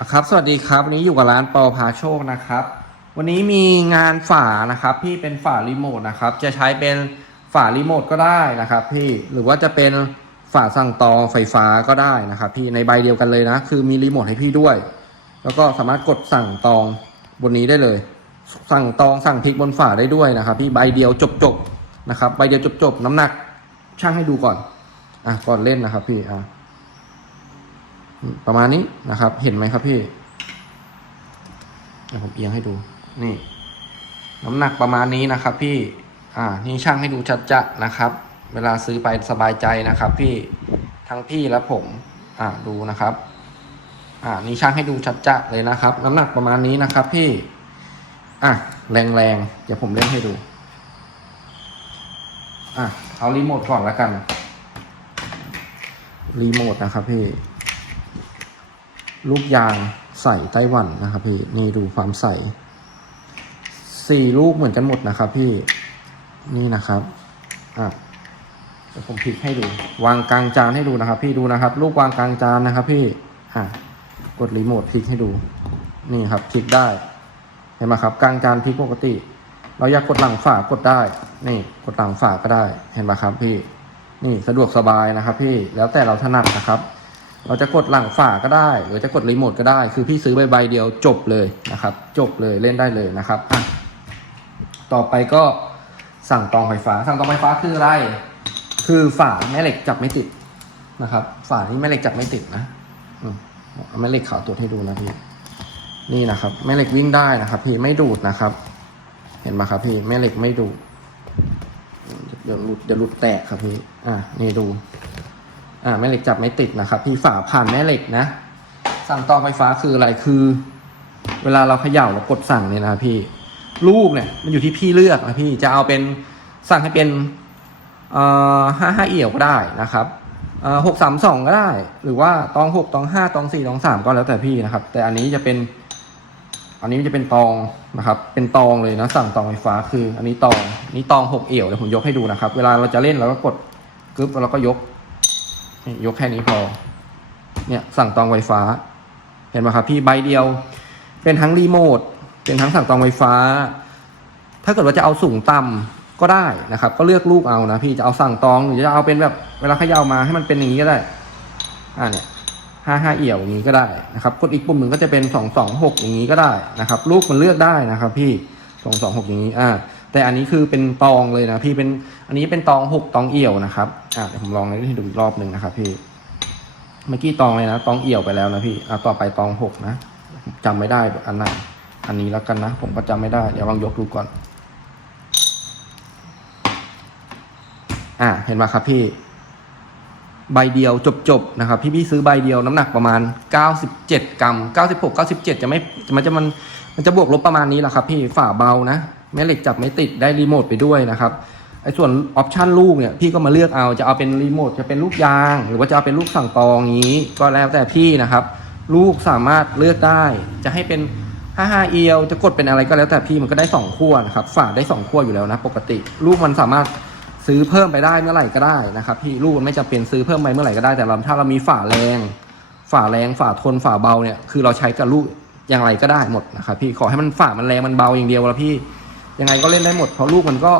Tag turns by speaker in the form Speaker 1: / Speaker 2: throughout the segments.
Speaker 1: อะครับ สวัสดีครับ วันนี้อยู่กับร้านปอพาโชคนะครับ วันนี้มีงานฝานะครับที่เป็นฝารีโมทนะครับ จะใช้เป็นฝารีโมทก็ได้นะครับ พี่หรือว่าจะเป็นฝาสั่งตองไฟฟ้าก็ได้นะครับ พี่ในใบเดียวกันเลยนะ คือมีรีโมทให้พี่ด้วย แล้วก็สามารถกดสั่งตองบนนี้ได้เลย สั่งตองสั่งพริกบนฝาได้ด้วยนะครับ พี่ใบเดียวจบๆนะครับ ใบเดียวจบๆน้ำหนักช่างให้ดูก่อนอะก่อนเล่นนะครับ พี่อะ ประมาณนี้นะครับ เห็นไหมครับพี่เดี๋ยวผมเอียงให้ดู นี่ น้ำหนักประมาณนี้นะครับ พี่ อ่า นี่ช่างให้ดูชัดจะนะครับ เวลาซื้อไปสบายใจนะครับ พี่ ทั้งพี่และผม อ่า ดูนะครับ อ่า นี่ช่างให้ดูชัดจะเลยนะครับ น้ำหนักประมาณนี้นะครับ พี่ อะ แรงๆเดี๋ยวผมเล่นให้ดู อะ เอารีโมทก่อนแล้วกัน รีโมทนะครับพี่ ลูกยางใส่ไต้หวันนะครับพี่นี่ดูความใสสี่ลูกเหมือนกันหมดนะครับพี่นี่นะครับอะเดี๋ยวผมพลิกให้ดู วางกลางจานให้ดูนะครับ พี่ดูนะครับ ลูกวางกลางจานนะครับ พี่อะกดรีโมทพลิกให้ดูนี่ครับพลิกได้เห็นไหมครับ กลางจานพลิกปกติ เราอยากกดหลังฝากดได้ นี่กดหลังฝาก็ได้ เห็นไหมครับ พี่นี่สะดวกสบายนะครับ พี่แล้วแต่เราถนัดนะครับ เราจะกดหลังฝาก็ได้ หรือจะกดรีโมทก็ได้ คือพี่ซื้อใบใบเดียวจบเลยนะครับ จบเลยเล่นได้เลยนะครับอะต่อไปก็สั่งตองไฟฟ้า สั่งตองไฟฟ้าคืออะไร คือฝาแม่เหล็กจับไม่ติดนะครับ ฝาที่แม่เหล็กจับไม่ติดนะอืมเอาแม่เหล็กขาวตรวจให้ดูนะพี่ นี่นะครับ แม่เหล็กวิ่งได้นะครับ พี่ไม่ดูดนะครับ เห็นไหมครับพี่แม่เหล็กไม่ดูดเดี๋ยวหลุดเดี๋ยวหลุดแตกครับพี่ อะนี่ดู อ่าแม่เหล็กจับไม่ติดนะครับพี่ฝาผ่านแม่เหล็กนะ สั่งตองไฟฟ้าคืออะไรคือ เวลาเราเขย่าแล้วกดสั่งเนี่ยนะพี่ลูกเนี่ยมันอยู่ที่พี่เลือกนะพี่จะเอาเป็นสั่งให้เป็นเอ่อห้าห้าเอี่ยวก็ได้นะครับเอ่อหกสามสองก็ได้ หรือว่าตองหกตองห้าตองสี่ตองสามก็แล้วแต่พี่นะครับ แต่อันนี้จะเป็น อันนี้จะเป็นตองนะครับ เป็นตองเลยนะสั่งตองไฟฟ้าคือ อันนี้ตองนี่ตองหกเอี่ยวเดี๋ยวผมยกให้ดูนะครับ เวลาเราจะเล่นเราก็กดกึ๊บแล้วเราก็ยก ยกแค่นี้พอ เนี่ยสั่งตองไฟฟ้า เห็นไหมครับพี่ใบเดียว เป็นทั้งรีโมท เป็นทั้งสั่งตองไฟฟ้า ถ้าเกิดว่าจะเอาสูงต่ำก็ได้นะครับ ก็เลือกลูกเอานะพี่จะเอาสั่งตองหรือจะเอาเป็นแบบเวลาเขย่ามาให้มันเป็นอย่างนี้ก็ได้ อ่าเนี่ยห้าห้าเอี่ยวอย่างนี้ก็ได้นะครับ กดอีกปุ่มหนึ่งก็จะเป็นสองสองหกอย่างนี้ก็ได้นะครับ ลูกมันเลือกได้นะครับ พี่สองสองหกอย่างนี้ อ่า แต่อันนี้คือเป็นตองเลยนะพี่เป็นอันนี้เป็นตองหกตองเอี่ยวนะครับอ่าเดี๋ยวผมลองให้ดูอีกรอบหนึ่งนะครับ พี่ เมื่อกี้ตองเลยนะตองเอี่ยวไปแล้วนะพี่อ่าต่อไปตองหกนะจำไม่ได้อันไหนอันนี้แล้วกันนะ ผมก็จำไม่ได้เดี๋ยวลองยกดูก่อน อ่าเห็นไหมครับพี่ใบเดียวจบๆนะครับ พี่พี่ซื้อใบเดียวน้ำหนักประมาณ 97 กรัม 96 97 จะไม่มันจะมันมันจะบวกลบประมาณนี้แหละครับ พี่ฝ่าเบานะแม่เหล็กจับไม่ติดได้รีโมทไปด้วยนะครับไอ้ส่วนออปชันลูกเนี่ยพี่ก็มาเลือกเอาจะเอาเป็นรีโมทจะเป็นลูกยาง หรือว่าจะเอาเป็นลูกสั่งตองนี้ก็แล้วแต่พี่นะครับ ลูกสามารถเลือกได้ จะให้เป็น 55 เอียวจะกดเป็นอะไรก็แล้วแต่พี่มันก็ได้ 2 ขั้วนะครับฝาได้ 2 ขั้วอยู่แล้วนะปกติ ลูกมันสามารถซื้อเพิ่มไปได้เมื่อไหร่ก็ได้นะครับพี่ลูกมันไม่จำเป็นซื้อเพิ่มไปเมื่อไหร่ก็ได้แต่เราถ้าเรามีฝาแรง ฝาแรงฝาทนฝาเบาเนี่ยคือเราใช้กับลูกอย่างไรก็ได้หมดนะครับพี่ขอให้มันฝามันแรงมันเบาอย่างเดียวแล้วพี่ ยังไงก็เล่นได้หมดเพราะลูกมันก็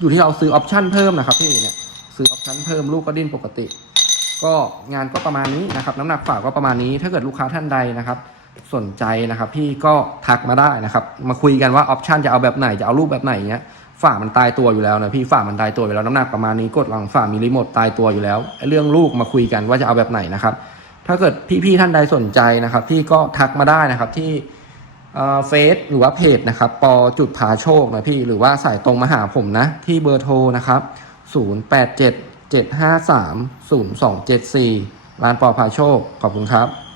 Speaker 1: อยู่ที่เราซื้อออปชั่นเพิ่มนะครับพี่เนี่ยซื้อออปชั่นเพิ่มลูกก็ดิ้นปกติ ก็งานก็ประมาณนี้นะครับ น้ำหนักฝาก็ประมาณนี้ ถ้าเกิดลูกค้าท่านใดนะครับ สนใจนะครับ พี่ก็ทักมาได้นะครับ มาคุยกันว่าออปชันจะเอาแบบไหนจะเอารูปแบบไหนเงี้ยฝามันตายตัวอยู่แล้วนะพี่ฝามันตายตัวอยู่แล้วน้ำหนักประมาณนี้กดหลังฝามีรีโมทตายตัวอยู่แล้วเรื่องลูกมาคุยกันว่าจะเอาแบบไหนนะครับ ถ้าเกิดพี่ๆท่านใดสนใจนะครับ พี่ก็ทักมาได้นะครับที่ เฟซหรือว่าเพจนะครับปอจุดผาโชคนะพี่หรือว่าสายตรงมาหาผมนะ ที่เบอร์โทรนะครับ 087 753 0274 ร้านปอผาโชค ขอบคุณครับ